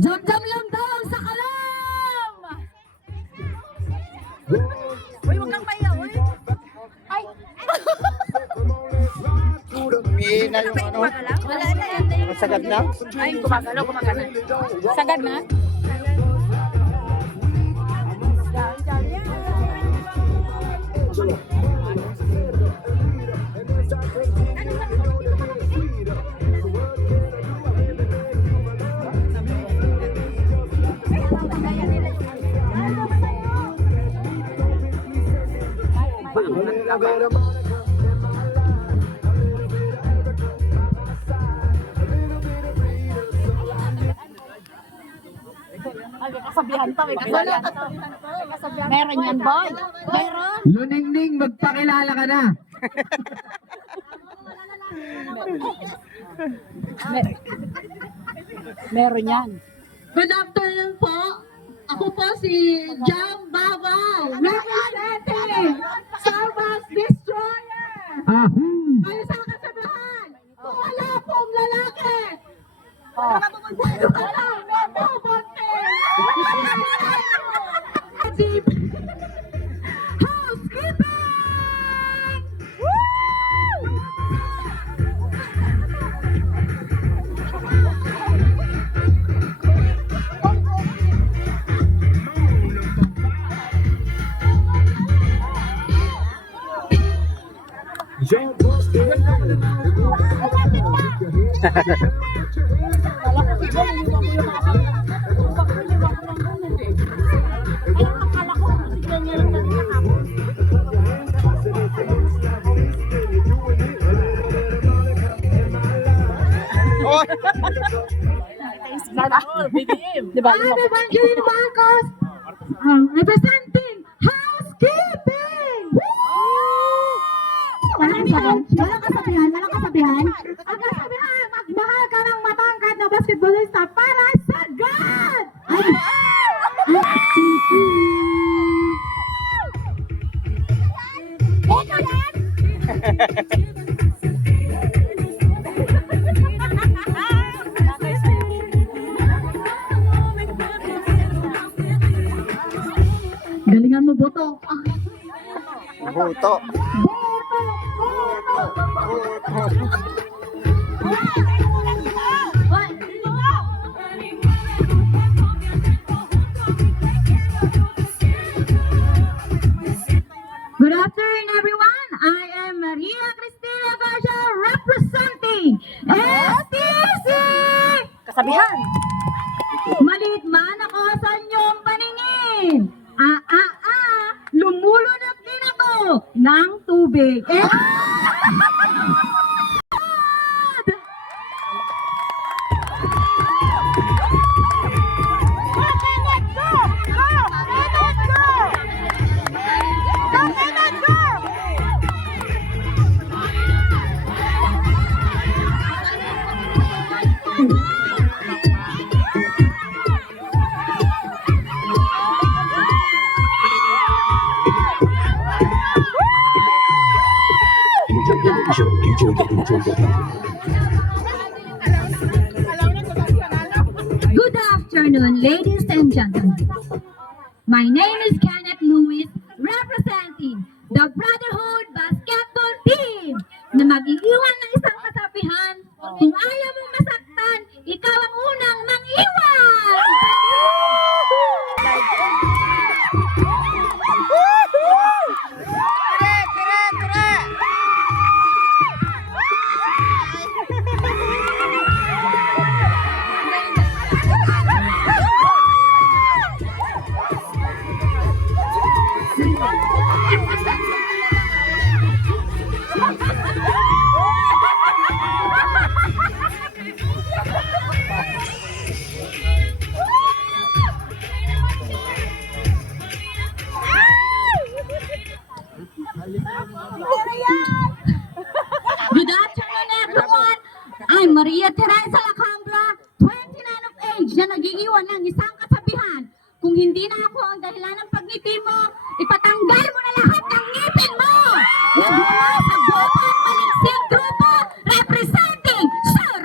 Jam-jam lang daw sa kalam! Uy, wag kang maya, uy. Ay! Umiin na yung ano. Wala na yan. Masagad na. Ay, gumagalaw. Sagad na? Kasabihan pa, may kasabihan pa. Meron yan, boy. Meron. Luningning, magpakilala ka na. Meron yan. Good afternoon po. Ako po si Jam Babaw, representing Starbucks Destroyer. Kayo sa kasabahan, kung wala pong lalaki, wala bobote. Housekeeping! Oh! Diba? I'm Evangeline Marcos, representing housekeeping! Walang kasabihan. Ang kasabihan, magmahal ka ng matangkad na basketballista para sagad! Galingan mo, Boto. Buto. Good afternoon, everyone. I am Maria Cristina Garcia representing STC! Kasabihan. Maliit man ako sa inyong paningin. Lumulunod din ako ng tubig. Good afternoon, ladies and gentlemen. My name is Kenneth Lewis, representing the Brotherhood Basketball Team na mag-iiwan ng isang kasabihan. Kung ayaw mong masaktan, ikaw ang unang mang-iwan! Good afternoon, everyone. I'm Maria Teresa Lacambra, 29 of age, na nag-iiwan ng isang kasabihan. Kung hindi na ako ang dahilan ng pagngiti mo, ipatanggal mo na lahat ng ngipin mo! Nagmula sa Bobo at Malingsing Grupo, representing Sir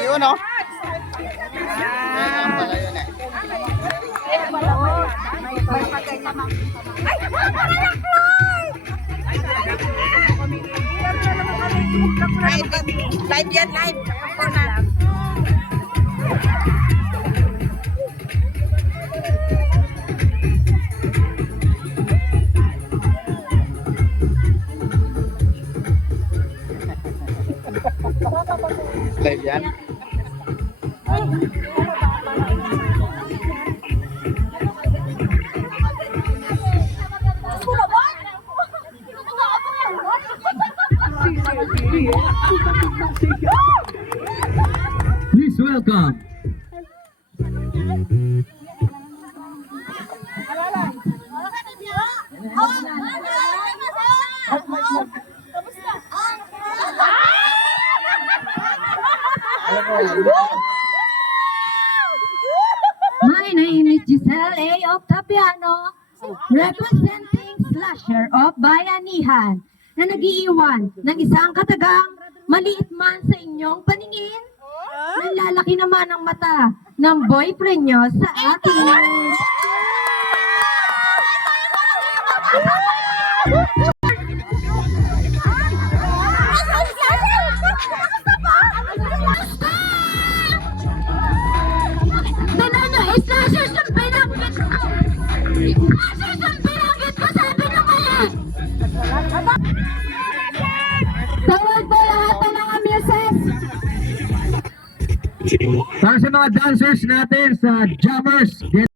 Yun, oh. Ayan pala yun, eh. Live yan, live. Live yan. Please welcome. My name is Giselle A. Octaviano, representing Slasher of Bayanihan, na nag-iiwan ng isang katagang maliit man sa inyong paningin, nalalaki naman ang mata ng boyfriend nyo sa akin. Banana, slasher sa pinanggit ko! Slasher sa pinanggit ko, sabi ng mali! Tawag po lahat ng mga muses! Para sa mga dancers natin sa Jammers,